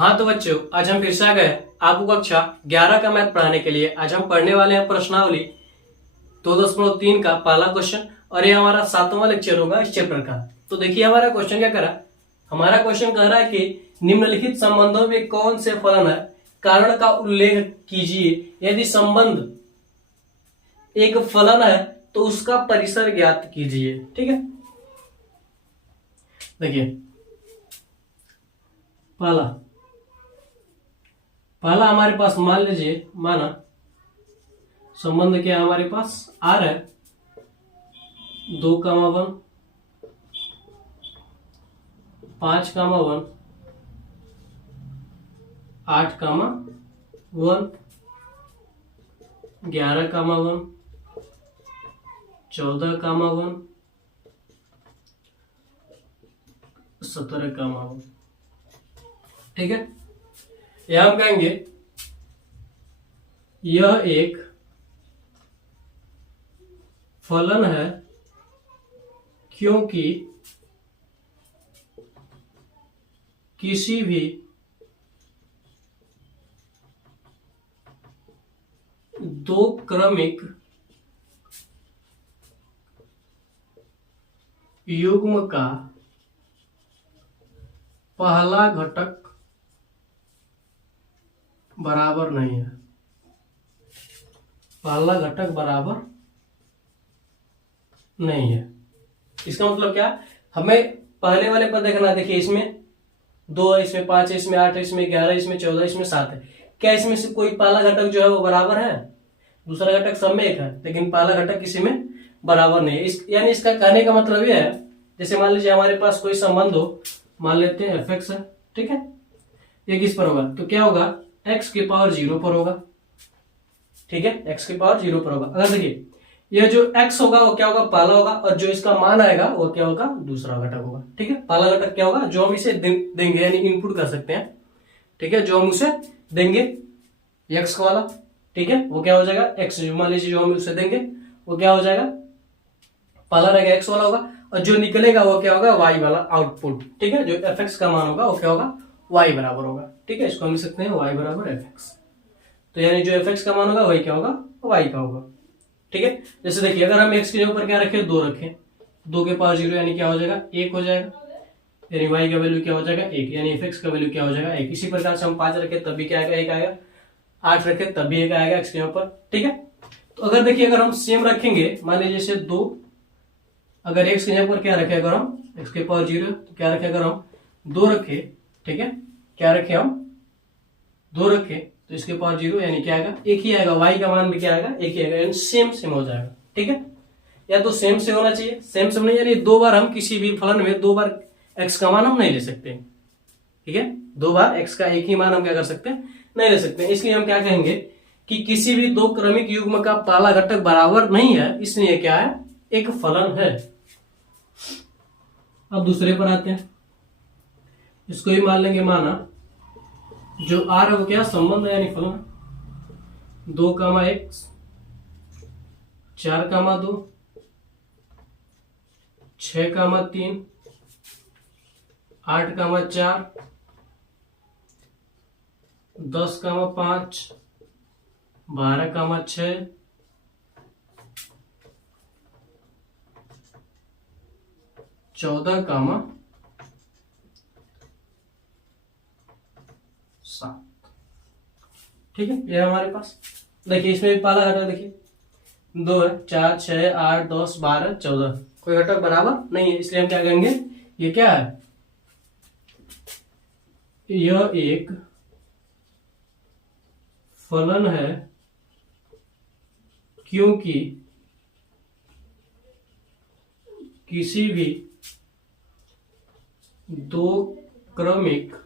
हाँ तो बच्चों, आज हम फिर से आ गए आपको कक्षा 11 का मैथ पढ़ाने के लिए। आज हम पढ़ने वाले हैं प्रश्नावली 2.3 का पहला क्वेश्चन, और ये हमारा 7वां लेक्चर होगा इस चैप्टर का। तो देखिए हमारा क्वेश्चन क्या करा। हमारा क्वेश्चन कह रहा है कि निम्नलिखित संबंधों में कौन से फलन है, कारण का उल्लेख कीजिए। यदि संबंध एक फलन है तो उसका परिसर ज्ञात कीजिए। ठीक है, देखिए पहला हमारे पास मान लीजिए, माना संबंध क्या है हमारे पास, आर है 2,1 5,1 8,1 11,1 14,1 17,1। ठीक है, यह हम कहेंगे यह एक फलन है क्योंकि किसी भी दो क्रमिक युग्म का पहला घटक बराबर नहीं है। पहला घटक बराबर नहीं है, इसका मतलब क्या, हमें पहले वाले पर देखना। देखिए इसमें 2 है, इसमें 5 है, इसमें 8 है, इसमें 11, इसमें 14, इसमें 7 है। क्या इसमें से कोई पहला घटक जो है वो बराबर है? दूसरा घटक सब में एक है, लेकिन पहला घटक किसी में बराबर नहीं है। यानी इसका कहने का मतलब यह है, जैसे मान लीजिए हमारे पास कोई संबंध हो, मान लेते हैं fx है। ठीक है, ये किस पर होगा, तो क्या होगा, x की पावर 0 पर होगा। ठीक है, x की पावर 0 पर होगा। अगर देखिए यह जो x होगा वो क्या होगा, पहला होगा, और जो इसका मान आएगा वो क्या होगा, दूसरा घटक होगा। ठीक है, पहला घटक क्या होगा, जो हम इसे देंगे, यानी इनपुट कर सकते हैं। ठीक है, जो हम उसे देंगे x वाला, ठीक है, वो क्या हो जाएगा, x मान लीजिए जो हम उसे देंगे वो क्या हो जाएगा, पहला रहेगा x वाला होगा, और जो निकलेगा वो क्या होगा, y वाला आउटपुट। ठीक है, जो fx का मान होगा वो क्या होगा, y बराबर होगा। ठीक है, इसको हम लिख सकते हैं y बराबर fx। तो यानी जो fx का मान होगा वही क्या होगा, y का होगा। ठीक है, जैसे देखिए अगर हम x के ऊपर क्या रखें, 2 रखें, 2 के पावर 0 यानी क्या हो जाएगा, 1 हो जाएगा, यानी y का वैल्यू क्या हो जाएगा, 1, यानी fx का वैल्यू क्या हो जाएगा, 1। इसी प्रकार से हम 5 रखें तब भी क्या आएगा, 1 आएगा, 8 रखें तब भी 1 आएगा x के ऊपर। ठीक है, तो अगर देखिए अगर हम सेम रखेंगे, मान लीजिए जैसे 2, अगर x के ऊपर क्या रखे, अगर हम x के पावर 0 तो क्या रखे, अगर हम 2 रखे, ठीक है, क्या रखे हम 2 रखे, तो इसके पावर 0 यानी क्या आएगा, 1 ही आएगा, y का मान भी क्या आएगा, 1 ही आएगा, यानी सेम सेम हो जाएगा। ठीक है, या तो सेम से होना चाहिए, सेम सेम नहीं, यानी 2 बार हम किसी भी फलन में 2 बार x का मान हम नहीं ले सकते। ठीक है, 2 बार x का एक ही मान हम क्या कर सकते हैं, नहीं ले सकते। इसलिए हम क्या कहेंगे कि किसी भी दो क्रमिक युग्म का पहला घटक बराबर नहीं है, इसलिए क्या है, एक फलन है। अब दूसरे पर आते हैं, इसको ही मान लेंगे, माना जो r है वो क्या संबंध है, यानी फलन। 2,x 4,2 6,3 8,4 10,5 12,6 14,7। ठीक है, ये हमारे पास देखिए, इसमें भी पहला घटक देखिए 2 है, 4 6 8 10 12 14, कोई घटक बराबर नहीं है, इसलिए हम क्या कहेंगे, ये क्या है, यह एक फलन है क्योंकि किसी भी दो क्रमिक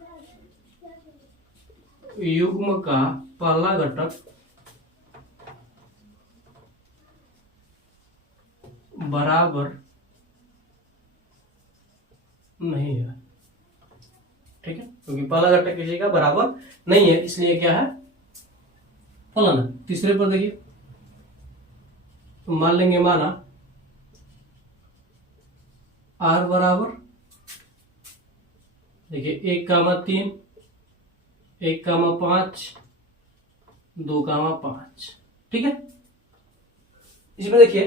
युग्म का पहला घटक बराबर नहीं है। ठीक है, क्योंकि पहला घटक किसी का बराबर नहीं है, इसलिए क्या है, फलन है। तीसरे पर देखिए, तो मान लेंगे, माना r बराबर, देखिए 1,3 1,5, 2,5। ठीक है, इसमें देखिए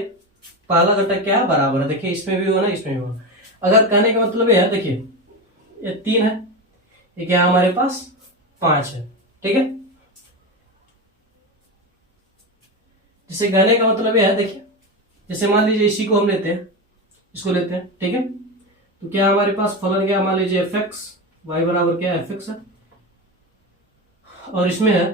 पहला घटक क्या है, बराबर है। देखिए इसमें भी होना, इसमें भी होना। अगर कहने का मतलब यह है, देखिए ये 3 है, ये क्या है हमारे पास 5 है। ठीक है, जिसे कहने का मतलब यह है, देखिए जैसे मान लीजिए इसी को हम लेते हैं, इसको लेते हैं। ठीक है, तो क्या हमारे पास फलन क्या, मान लीजिए एफ एक्स वाई बराबर क्या है, एफ एक्स है, और इसमें है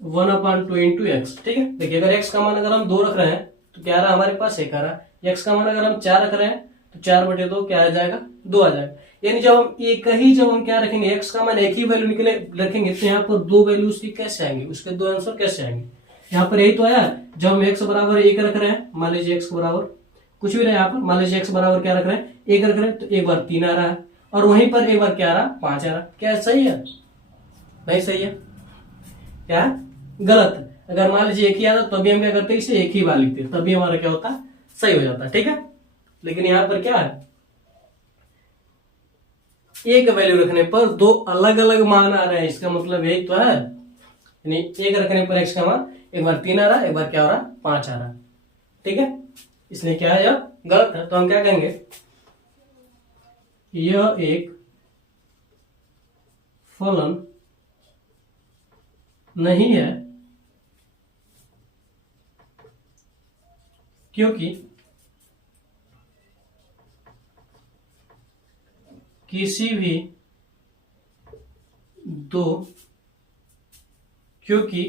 1/2 इंटू एक्स। ठीक है, देखिए अगर एक्स का मान अगर हम 2 रख रहे हैं तो क्या रहा हमारे पास 1 आ रहा है। एक्स का मान अगर हम 4 रख रहे हैं तो 4/2 क्या आ जाएगा, 2 आ जाएगा। यानी जब हम एक ही, जब हम क्या रखेंगे, एक्स का मान एक ही वैल्यू निकले रखेंगे तो यहाँ पर 2 वैल्यू उसकी कैसे आएंगे, उसके 2 आंसर कैसे आएंगे। यहाँ पर यही तो आया, जब हम एक्स बराबर 1 रख रहे हैं, मान लीजिए एक्स बराबर कुछ भी रहे, यहाँ पर मान लीजिए एक्स बराबर क्या रख रहे हैं, 1 रख रहे हैं, तो एक बार 3 आ रहा है, और वहीं पर एक बार क्या आ रहा, 5 आ रहा। क्या सही है, नहीं सही है, क्या है गलत है। अगर मान लीजिए एक ही आता तभी हम क्या करते, इसे एक ही बार लिखते, तभी हमारा क्या होता, सही हो जाता। ठीक है, लेकिन यहाँ पर क्या है, एक वैल्यू रखने पर 2 अलग अलग मान आ रहे हैं, इसका मतलब यही तो है। यानी 1 रखने पर एक्स का मान एक बार 3 आ रहा है, एक बार क्या हो रहा, 5 आ रहा है। ठीक है, इसलिए क्या है, यह गलत है। तो हम क्या कहेंगे, यह एक फलन नहीं है, क्योंकि किसी भी दो, क्योंकि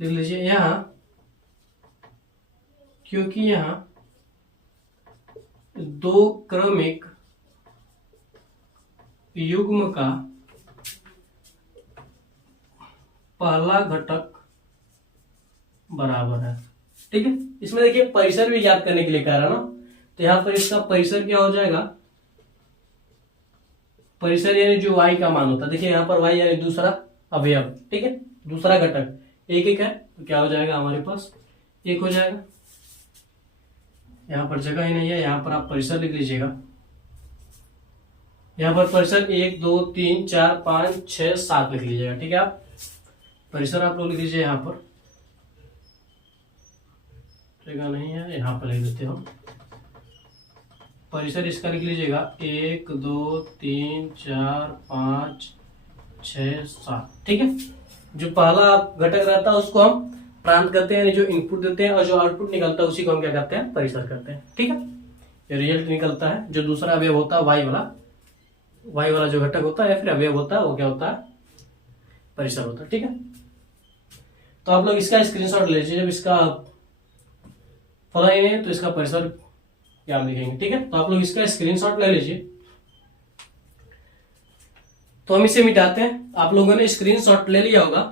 लिख लीजिए यहां, क्योंकि यहां 2 क्रमिक युग्म का पहला घटक बराबर है। ठीक है, इसमें देखिए परिसर भी याद करने के लिए कह रहा ना, तो यहां पर इसका परिसर क्या हो जाएगा, परिसर यानी जो y का मान होता है। देखिए यहाँ पर y यानी दूसरा अवयव। ठीक है, दूसरा घटक एक एक है, तो क्या हो जाएगा हमारे पास, 1 हो जाएगा। यहाँ पर जगह ही नहीं है, यहाँ पर आप परिसर लिख लीजिएगा। यहाँ पर परिसर 1 2 3 4 5 6 7 लिख लीजिएगा। ठीक है, आप परिसर आप लोग लिख लीजिए। यहाँ पर जगह नहीं है, यहाँ पर लिख देते हो परिसर, इसका लिख लीजिएगा 1 2 3 4 5 6 7। ठीक है, जो पहला घटक रहता है उसको हम प्रांत करते हैं, जो इनपुट देते हैं, और जो आउटपुट निकलता है उसी को हम क्या करते हैं, परिसर करते हैं। ठीक है, ये रिजल्ट निकलता है। जो दूसरा अवयव होता है वाई वाला जो घटक होता है या फिर अवयव होता है, वो क्या होता है, परिसर होता है। ठीक है, तो आप लोग इसका स्क्रीनशॉट ले लीजिए। जब इसका फलन ही नहीं तो इसका परिसर क्या लिखेंगे। ठीक है, तो आप लोग इसका स्क्रीनशॉट ले लीजिए। तो हम इसे मिटाते हैं। आप लोगों ने स्क्रीनशॉट ले लिया होगा,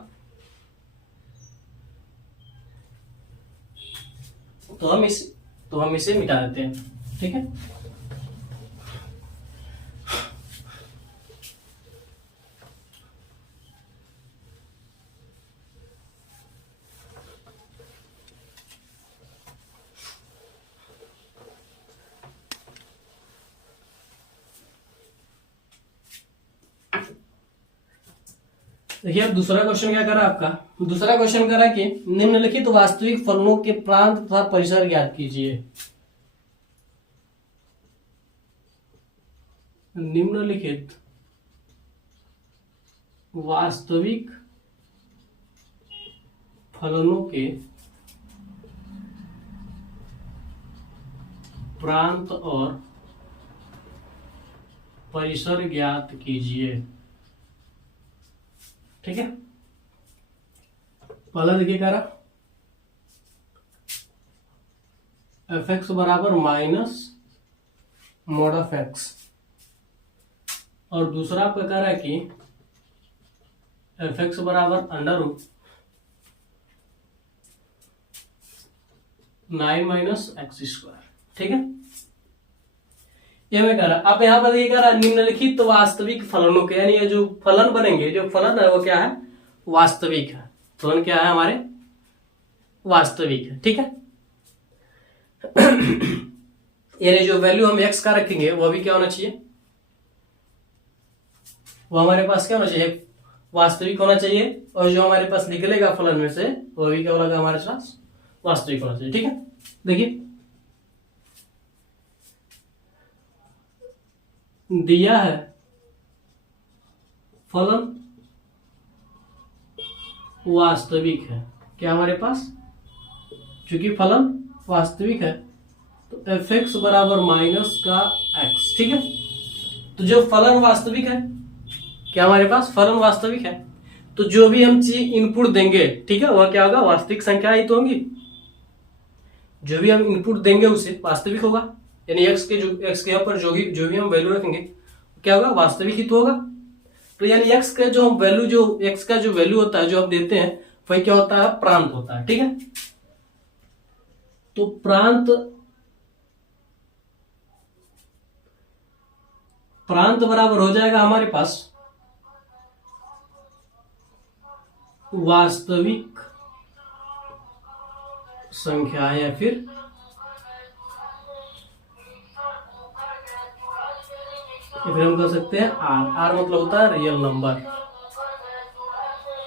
तो हम इसे मिटा देते हैं। ठीक है, देखिए अब दूसरा क्वेश्चन क्या करा आपका, दूसरा क्वेश्चन करा कि निम्नलिखित वास्तविक फलनों के प्रांत तथा परिसर ज्ञात कीजिए। निम्नलिखित वास्तविक फलनों के प्रांत और परिसर ज्ञात कीजिए। ठीक है, पहला देखिए कह रहा एफ एक्स बराबर माइनस मॉड ऑफ एक्स, और दूसरा आपका कह रहा है कि एफ एक्स बराबर under root 9 minus X square. ठीक है, ये मैं कह रहा। अब यहाँ पर ये कह रहा निम्नलिखित वास्तविक फलनों के, यानी ये जो फलन बनेंगे, जो फलन है वो क्या है, वास्तविक है। फलन क्या है हमारे, वास्तविक है। ठीक है, यानी जो वैल्यू हम एक्स का रखेंगे वो भी क्या होना चाहिए, वो हमारे पास क्या होना चाहिए, वास्तविक होना चाहिए, और जो हमारे पास निकलेगा फलन में से वो भी क्या होगा हमारे पास वास्तविक होना चाहिए। ठीक है, देखिए दिया है फलन वास्तविक है, क्या हमारे पास, चूंकि फलन वास्तविक है तो f(x) बराबर माइनस का x। ठीक है, तो जो फलन वास्तविक है, क्या हमारे पास फलन वास्तविक है, तो जो भी हम चीज इनपुट देंगे, ठीक है, वह क्या होगा वास्तविक संख्या ही तो होंगी। जो भी हम इनपुट देंगे उसे वास्तविक होगा, यानी x के यहाँ पर जो भी हम वैल्यू रखेंगे क्या होगा वास्तविक ही तो होगा। तो यानी x का जो वैल्यू x का जो वैल्यू होता है जो हम देते हैं वही क्या होता है प्रांत होता है। ठीक है, तो प्रांत बराबर हो जाएगा हमारे पास वास्तविक संख्या, या फिर हम कह सकते हैं आर मतलब होता है रियल नंबर।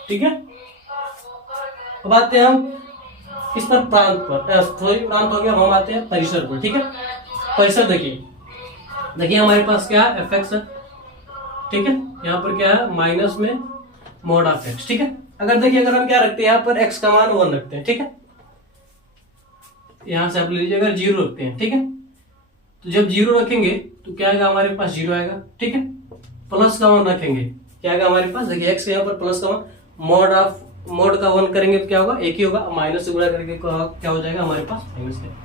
ठीक है, अब आते हैं हम इस पर प्रांत पर, प्रांत हो गया, हम आते हैं परिसर पर। ठीक है, परिसर देखिए हमारे पास क्या है f(x) है। ठीक है, यहाँ पर क्या है माइनस में mod ऑफ x। ठीक है, अगर हम क्या रखते हैं यहाँ पर x का मान 1 रखते हैं। ठीक है, यहां से आप ले लीजिए अगर 0 रखते हैं। ठीक है, तो जब 0 रखेंगे तो क्या आएगा हमारे पास 0 आएगा। ठीक है, प्लस का 1 रखेंगे क्या आएगा हमारे पास, देखिए x यहाँ पर प्लस का 1 mod का 1 करेंगे तो क्या होगा 1 ही होगा, माइनस से गुणा करके क्या हो जाएगा हमारे पास माइनस का।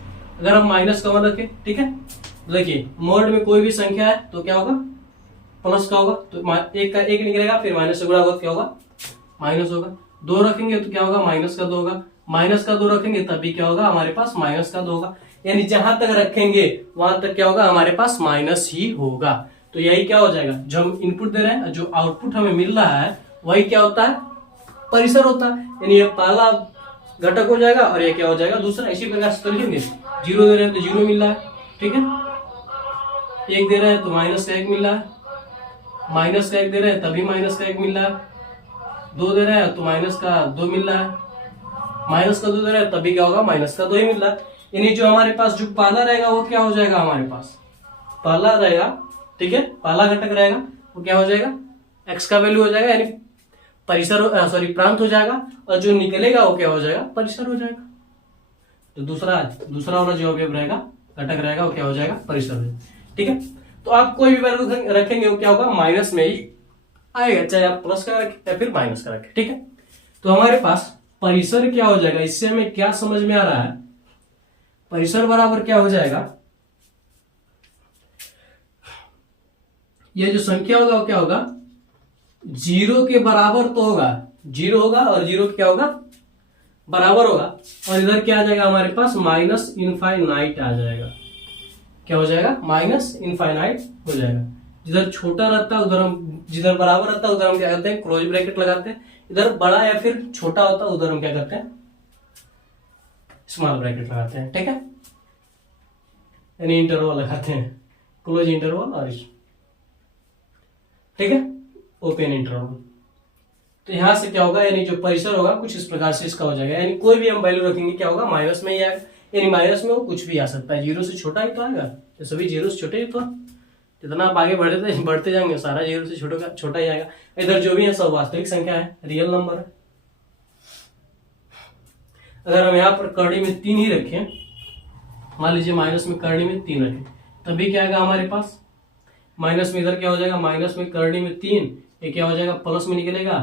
अगर हम माइनस का 1 रखें, ठीक है, देखिए मोड में कोई भी संख्या है तो क्या होगा प्लस का होगा, तो एक का एक निकलेगा, फिर माइनस से गुणा होगा क्या होगा माइनस होगा। 2 रखेंगे तो क्या होगा माइनस का 2 होगा, माइनस का 2 रखेंगे तब भी क्या होगा हमारे पास माइनस का 2 होगा। यानी जहां तक रखेंगे वहां तक क्या होगा हमारे पास माइनस ही होगा। तो यही क्या हो जाएगा, जो हम इनपुट दे रहे हैं जो आउटपुट हमें मिल रहा है वही क्या होता है परिसर होता है। यानी ये पहला घटक हो जाएगा और ये क्या हो जाएगा दूसरा। इसी प्रकार से कर लेंगे, 0 दे रहे हैं तो 0 मिल रहा है। ठीक है, 1 दे रहे हैं तो माइनस का 1 मिल रहा है, माइनस का 1 दे रहे हैं तभी माइनस का 1 मिल रहा है, 2 दे रहे हैं तो माइनस का 2 मिल रहा है, माइनस का 2 दे रहे हैं तभी क्या होगा माइनस का 2 ही मिल रहा है। यानी जो हमारे पास जो पहला रहेगा वो क्या हो जाएगा हमारे पास पहला रहेगा। ठीक है, पहला घटक रहेगा वो क्या हो जाएगा x का वैल्यू हो जाएगा, यानी परिसर प्रांत हो जाएगा, और जो निकलेगा वो क्या हो जाएगा परिसर हो जाएगा। तो दूसरा वाला जो अवयव रहेगा घटक रहेगा वो क्या हो जाएगा परिसर हो जाएगा। ठीक है, तो आप कोई भी वैल्यू रखेंगे वो क्या होगा माइनस में ही आएगा, चाहे आप प्लस का रखें या फिर माइनस का रखें। ठीक है, तो हमारे पास परिसर क्या हो जाएगा, इससे हमें क्या समझ में आ रहा है, परिसर बराबर क्या हो जाएगा, यह जो संख्या होगा वो क्या होगा 0 के बराबर तो होगा, 0 होगा और 0 क्या होगा बराबर होगा, और इधर क्या आ जाएगा हमारे पास माइनस इनफाइनाइट आ जाएगा। क्या हो जाएगा माइनस इनफाइनाइट हो जाएगा। जिधर छोटा रहता है उधर हम, जिधर बराबर रहता है उधर हम क्या करते हैं क्लोज ब्रैकेट लगाते हैं, इधर बड़ा या फिर छोटा होता है उधर हम क्या करते हैं स्मॉल ब्रैकेट लगाते हैं। ठीक है, यानी इंटरवल लगाते हैं, क्लोज इंटरवल और ठीक है ओपन इंटरवल। तो यहां से क्या होगा, यानी जो परिसर होगा कुछ इस प्रकार से इसका हो जाएगा, यानी कोई भी हम वैल्यू रखेंगे क्या होगा माइनस में ही आएगा, यानी माइनस में वो कुछ भी आ सकता है, 0 से छोटा ही तो आएगा, तो सभी 0 से छोटे ही तो, जितना आप आगे बढ़ते जाएंगे सारा 0 से छोटा ही आएगा। इधर जो भी है सब वास्तविक संख्या है, रियल नंबर है। अगर हम यहाँ पर करड़ी में 3 ही रखें, मान लीजिए माइनस में करड़ी में 3 रखें, तभी क्या आएगा हमारे पास माइनस में, इधर क्या हो जाएगा माइनस में करड़ी में 3, ये क्या हो जाएगा प्लस में निकलेगा,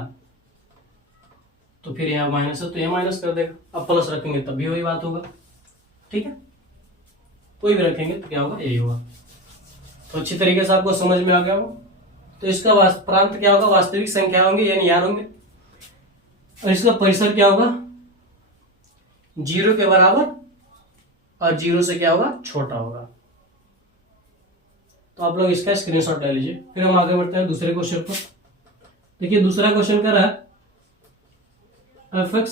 तो फिर यहाँ माइनस है तो यह माइनस कर देगा, अब प्लस रखेंगे तब भी वही बात होगा। ठीक है, कोई भी रखेंगे तो क्या होगा यही होगा। तो अच्छी तरीके से आपको समझ में आ गया हो। तो इसका प्रांत क्या होगा वास्तविक संख्या होंगे यानी यार होंगे, और इसका परिसर क्या होगा 0 के बराबर और 0 से क्या होगा छोटा होगा। तो आप लोग इसका स्क्रीनशॉट ले लीजिए। फिर हम आगे बढ़ते हैं दूसरे क्वेश्चन पर। देखिए दूसरा क्वेश्चन कर रहा है f(x) =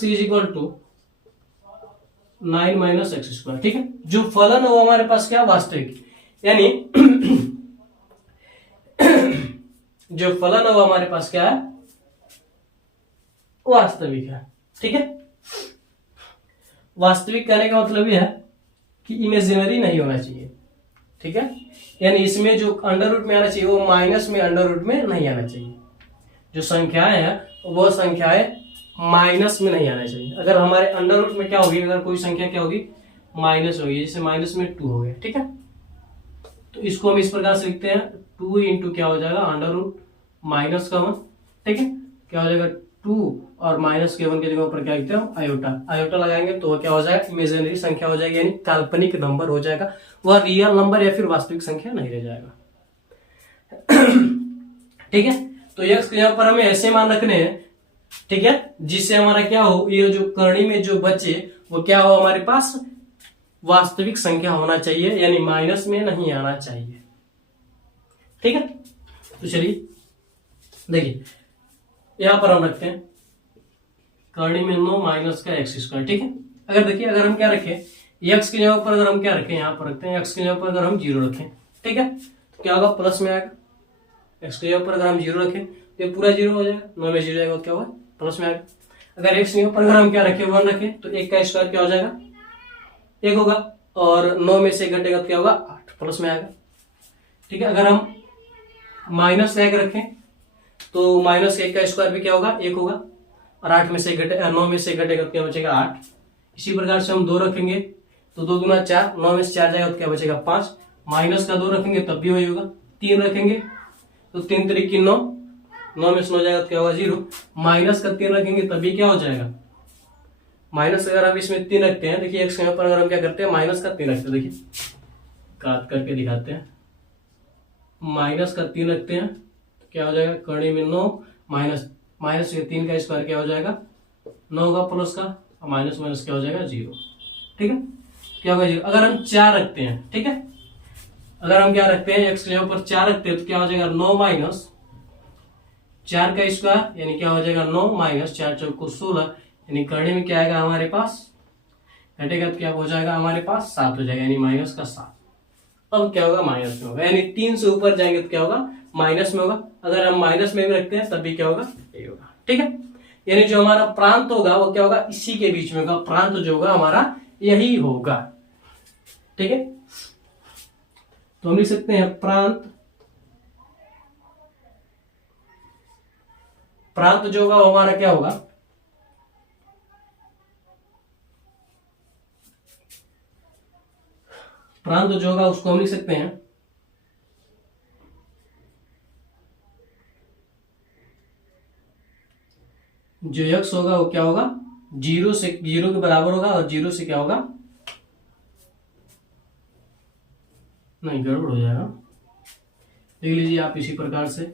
9 - x²। ठीक है, जो फलन है वो हमारे पास क्या वास्तविक, यानी जो फलन है वो हमारे पास क्या है वास्तविक है। ठीक है, वास्तविक कहने का मतलब यह है कि इमेजिनरी नहीं होना चाहिए। ठीक है, यानी इसमें जो अंडर रूट में आना चाहिए वो माइनस में अंडर रूट में नहीं आना चाहिए। जो संख्याएं हैं वो संख्याएं माइनस में नहीं आना चाहिए। अगर हमारे अंडर रूट में क्या होगी, अगर कोई संख्या क्या होगी माइनस होगी, जैसे माइनस में 2 हो गया। ठीक है, तो इसको हम इस प्रकार से लिखते हैं 2 इंटू क्या हो जाएगा अंडर रूट माइनस का 1। ठीक है, क्या हो जाएगा 2 और माइनस के 1 के जगह पर क्या लिखते हैं आयोटा। आयोटा लगाएंगे तो क्या हो जाएगा इमेजिनरी संख्या हो जाएगी, यानी काल्पनिक नंबर हो जाएगा, वह रियल नंबर या फिर वास्तविक संख्या नहीं रह जाएगा। ठीक है, तो x के जगह पर हमें ऐसे मान रखने हैं। ठीक है, जिससे हमारा क्या हो, ये जो करनी में जो बचे वो क्या हो हमारे पास वास्तविक संख्या होना चाहिए, यानी माइनस में नहीं आना चाहिए। ठीक है, तो चलिए देखिए यहां पर हम रखते हैं करनी में 9 माइनस का एक्स स्क्वायर। ठीक है, अगर देखिए अगर हम क्या रखें x की जगह पर अगर हम क्या रखें, यहां पर रखते हैं x की जगह पर अगर हम 0 रखें। ठीक है, तो क्या होगा प्लस में आएगा। x की जगह पर अगर हम 0 रखें तो ये पूरा 0 हो जाएगा, 9 में 0 जाएगा तो क्या होगा प्लस में आएगा। अगर x की जगह पर अगर हम क्या रखें 1 रखें तो 1 का स्क्वायर क्या हो जाएगा 1 होगा, और 9 में से 1 घटेगा तो क्या होगा 8 प्लस में आएगा। ठीक है, अगर हम माइनस 1 रखें तो माइनस 1 का स्क्वायर भी क्या होगा 1 होगा, और 8 में से 9 में से 1 घटेगा तो क्या बचेगा 8। इसी प्रकार से हम 2 रखेंगे तो 2 दूना 4, 9 में से 4 जाएगा तो क्या बचेगा 5। माइनस का 2 रखेंगे तब भी वही होगा। 3 रखेंगे तो 3 3 की 9, 9 में से 9 जाएगा तो क्या होगा 0। माइनस का 3 रखेंगे तब भी क्या हो जाएगा माइनस। अगर हम इसमें 3 रखते हैं, देखिए x के पर अगर हम क्या करते हैं माइनस का 3 रखते हैं, देखिए काट करके दिखाते हैं, माइनस का 3 रखते हैं तो क्या हो जाएगा करनी में 9 माइनस माइनस के 3 का स्क्वायर क्या हो जाएगा 9 होगा प्लस का, और माइनस माइनस क्या हो जाएगा 0। ठीक है, क्या होगा 0। अगर हम 4 रखते हैं, ठीक है, अगर हम क्या रखते हैं x के जगह पर 4 रखते हैं तो क्या हो जाएगा 9 माइनस 4 का स्क्वायर, यानी क्या हो जाएगा 9 माइनस 4 चौको 16, यानी करने में क्या आएगा हमारे पास घटेगा तो क्या हो जाएगा हमारे पास 7 हो जाएगा, यानी माइनस का 7। अब क्या होगा माइनस में होगा, यानी 3 से ऊपर जाएंगे तो क्या होगा माइनस में होगा। अगर हम माइनस में भी रखते हैं तब भी क्या होगा ये होगा। ठीक है, यानी जो हमारा प्रांत होगा वो क्या होगा इसी के बीच में होगा, प्रांत जो होगा हमारा यही होगा। ठीक है, तो हम लिख सकते हैं प्रांत, प्रांत जो होगा वो हमारा क्या होगा प्रांत जो होगा उसको हम लिख सकते हैं जो x होगा वो क्या होगा 0 के बराबर होगा, और 0 से क्या होगा नहीं गड़बड़ हो जाएगा, देख लीजिए आप इसी प्रकार से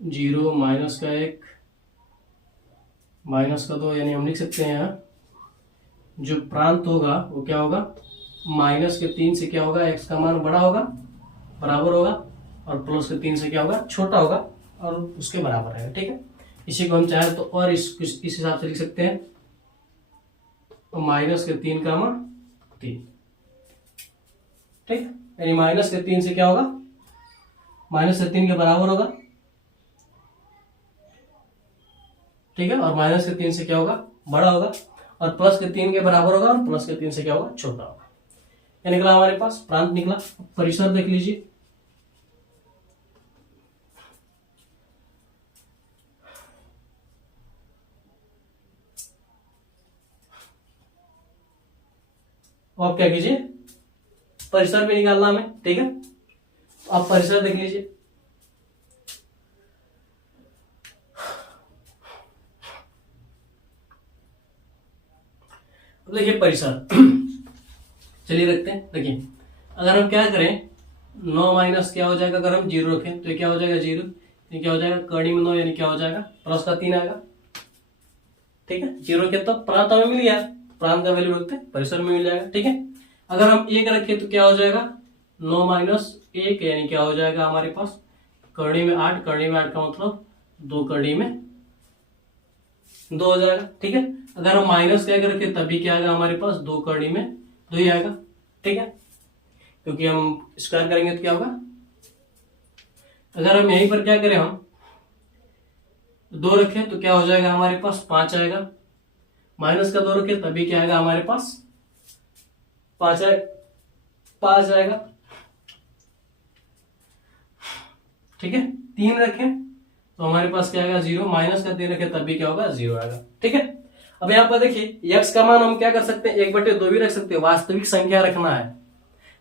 0 माइनस का 1 माइनस का 2, यानी हम लिख सकते हैं जो प्रांत होगा वो क्या होगा माइनस के 3 से क्या होगा x का मान बड़ा होगा बराबर होगा, और प्लस के 3 से क्या होगा छोटा होगा और उसके बराबर रहेगा। ठीक है, इसी को हम चाहे तो और इस हिसाब से लिख सकते हैं माइनस के 3 का मान 3। ठीक, यानी माइनस के 3 से क्या होगा माइनस के 3 के बराबर होगा। ठीक है, और माइनस के 3 से क्या होगा बड़ा होगा, और प्लस के 3 के बराबर होगा, और प्लस के 3 से क्या होगा छोटा होगा। क्या निकला हमारे पास प्रांत निकला। परिसर देख लीजिए, आप क्या कीजिए परिसर भी निकालना हमें। ठीक है, तो आप परिसर देख लीजिए, देखिए परिसर चलिए रखते हैं। देखिए अगर हम क्या करें 9 माइनस क्या हो जाएगा अगर हम 0 रखें तो ये क्या हो जाएगा 0, ये क्या हो जाएगा करनी में 9 यानी क्या हो जाएगा प्लस का 3 आएगा। ठीक है, 0 के तो प्रांत हमें मिल गया, प्रांत का वैल्यू रखते हैं परिसर में मिल जाएगा। ठीक है, अगर हम 1 रखें तो क्या हो जाएगा 9 माइनस 1 यानी क्या हो जाएगा हमारे पास करनी में 8, करनी में 8 का मतलब 2 करनी में 2 हो जाएगा। ठीक है, अगर हम माइनस क्या रखें तभी क्या आएगा हमारे पास 2 करनी में 2 ही आएगा। ठीक है, क्योंकि हम स्क्वायर करेंगे तो क्या होगा, अगर हम यहीं पर क्या करें हम 2 रखे तो क्या हो जाएगा हमारे पास 5 आएगा, माइनस का 2 रखे तभी क्या आएगा हमारे पास 5 आएगा। ठीक है, 3 रखें तो हमारे पास क्या आएगा 0, माइनस का 3 रखें तब भी क्या होगा 0 आएगा। ठीक है, अब यहाँ पर देखिए x का मान हम क्या कर सकते हैं 1/2 भी रख सकते हैं, वास्तविक संख्या रखना है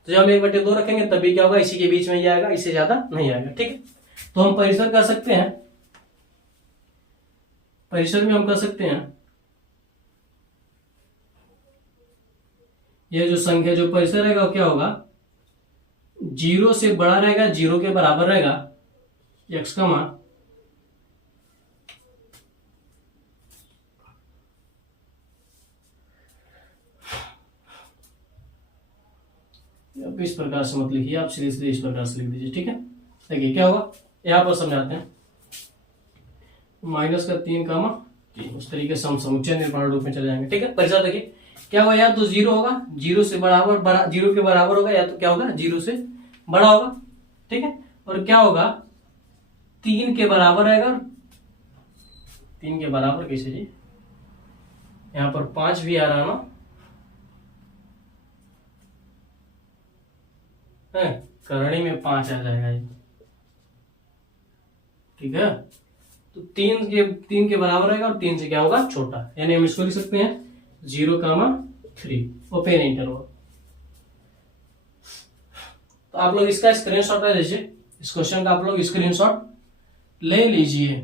तो जब हम 1/2 रखेंगे तभी क्या होगा इसी के बीच में ही आएगा, इससे ज्यादा नहीं आएगा। ठीक है, तो हम परिसर कर सकते हैं, परिसर में हम कर सकते हैं ये जो संख्या जो परिसर रहेगा वो क्या होगा 0 से बड़ा रहेगा, 0 के बराबर रहेगा x का मान, इस प्रकार से मत लिखिए, आप सीधे सीधे इस प्रकार से लिख दीजिए। ठीक है, देखिए क्या होगा यहां पर समझाते हैं, माइनस का 3 कामा 3 उस तरीके से हम समुच्चय निर्माण रूप में चले जाएंगे। ठीक है, परिचय देखिए क्या होगा, या तो 0 होगा, 0 से बराबर 0 के बराबर होगा, या तो क्या होगा 0 से बड़ा होगा। ठीक है, और क्या होगा 3 के बराबर आएगा, 3 के बराबर कैसे जी, यहां पर 5 भी आ रहा ना है, करणी में 5 आ जाएगा ये। ठीक है, तो 3 के बराबर आएगा और 3 से क्या होगा छोटा, यानी हम इसको लिख सकते हैं 0,3 ओपन इंटरवल। तो आप लोग इसका स्क्रीनशॉट ले लीजिए, इस क्वेश्चन का आप लोग स्क्रीनशॉट ले लीजिए।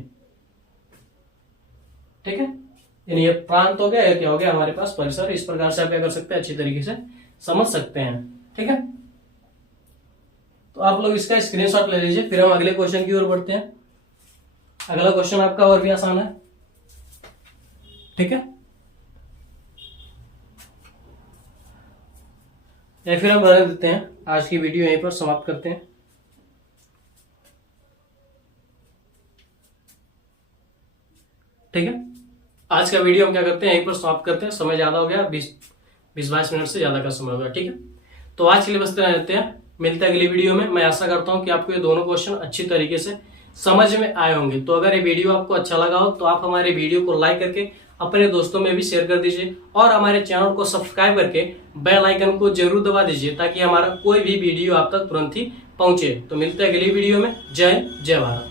ठीक है, यानी ये प्रांत हो गया, ये क्या हो गया हमारे पास परिसर। इस प्रकार से आप क्या कर सकते हैं अच्छी तरीके से समझ सकते हैं। ठीक है, तो आप लोग इसका स्क्रीनशॉट ले लीजिए, फिर हम अगले क्वेश्चन की ओर बढ़ते हैं। अगला क्वेश्चन आपका और भी आसान है। ठीक है, या फिर हम बना देते हैं, आज की वीडियो यहीं पर समाप्त करते हैं। ठीक है, आज का वीडियो हम क्या करते हैं यहीं पर समाप्त करते हैं, समय ज्यादा हो गया, 20-22 मिनट से ज्यादा का समय हो गया। ठीक है, तो आज के लिए बस इतना रहते हैं, मिलते हैं अगली वीडियो में। मैं आशा करता हूं कि आपको ये दोनों क्वेश्चन अच्छी तरीके से समझ में आए होंगे। तो अगर ये वीडियो आपको अच्छा लगा हो तो आप हमारे वीडियो को लाइक करके अपने दोस्तों में भी शेयर कर दीजिए और हमारे चैनल को सब्सक्राइब करके बेल आइकन को जरूर दबा दीजिए ताकि हमारा कोई भी वीडियो आप तक तुरंत ही पहुंचे। तो मिलते हैं अगली वीडियो में। जय भारत।